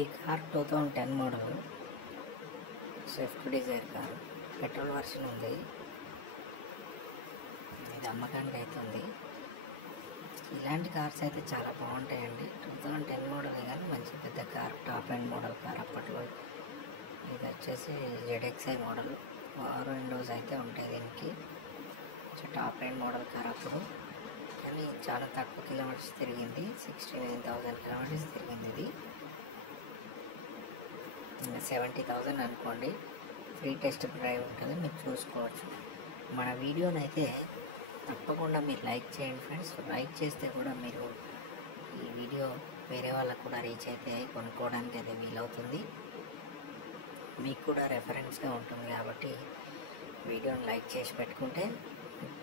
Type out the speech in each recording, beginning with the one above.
ఈ car 2010 model Swift Dzire car, petrol version ఉంది. ఇది అమ్మకానికి అయితే ఉంది. ఇలాంటి కార్స్ అయితే చాలా బాగుంటాయండి. 2010 మోడల్ కానీ మంచి పెద్ద car, top and model car అప్పట్లో. ఇది వచ్చేసి ZXi మోడల్, పవర్ విండోస్ అయితే ఉంటాయి దీనికి. టాప్ అండ్ మోడల్ కార్ అప్పుడు, కానీ చాలా తక్కువ కిలోమీటర్స్ తిరిగింది. 69,000 కిలోమీటర్స్ తిరిగింది. ఇది 70,000 అనుకోండి. ఫ్రీ టెస్ట్ డ్రైవ్ ఉంటుంది, మీరు చూసుకోవచ్చు. మన వీడియోని అయితే తప్పకుండా మీరు లైక్ చేయండి ఫ్రెండ్స్. లైక్ చేస్తే కూడా మీరు ఈ వీడియో వేరే వాళ్ళకు కూడా రీచ్ అయితే కొనుక్కోవడానికి అయితే వీలవుతుంది, మీకు కూడా రెఫరెన్స్గా ఉంటుంది. కాబట్టి వీడియోని లైక్ చేసి పెట్టుకుంటే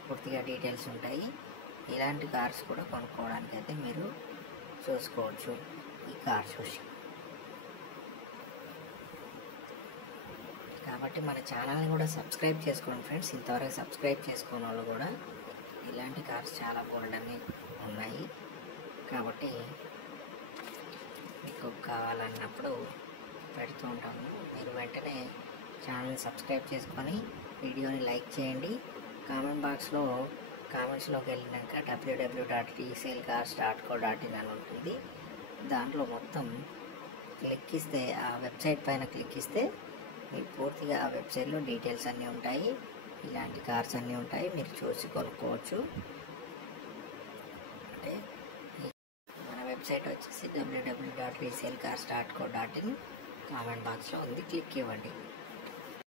పూర్తిగా డీటెయిల్స్ ఉంటాయి. ఇలాంటి కార్స్ కూడా కొనుక్కోవడానికి అయితే మీరు చూసుకోవచ్చు. ఈ కార్ చూసి కాబట్టి మన ఛానల్ని కూడా సబ్స్క్రైబ్ చేసుకోండి ఫ్రెండ్స్. ఇంతవరకు సబ్స్క్రైబ్ చేసుకున్న వాళ్ళు కూడా. ఇలాంటి కార్స్ చాలా బోల్డన్ని ఉన్నాయి, కాబట్టి మీకు కావాలన్నప్పుడు పెడుతూ ఉంటాము. మీరు వెంటనే ఛానల్ని సబ్స్క్రైబ్ చేసుకొని వీడియోని లైక్ చేయండి. కామెంట్ బాక్స్లో కామెంట్స్లోకి వెళ్ళినాక www.resaleCars.co.in అని ఉంటుంది. దాంట్లో మొత్తం క్లిక్ ఇస్తే, ఆ వెబ్సైట్ పైన క్లిక్ ఇస్తే మీకు పూర్తిగా ఆ వెబ్సైట్లో డీటెయిల్స్ అన్నీ ఉంటాయి. ఇలాంటి కార్స్ అన్నీ ఉంటాయి, మీరు చూసి కొనుక్కోవచ్చు. అంటే మన వెబ్సైట్ వచ్చేసి www.resaleCars.co.in కామెంట్ బాక్స్లో ఉంది, క్లిక్ ఇవ్వండి.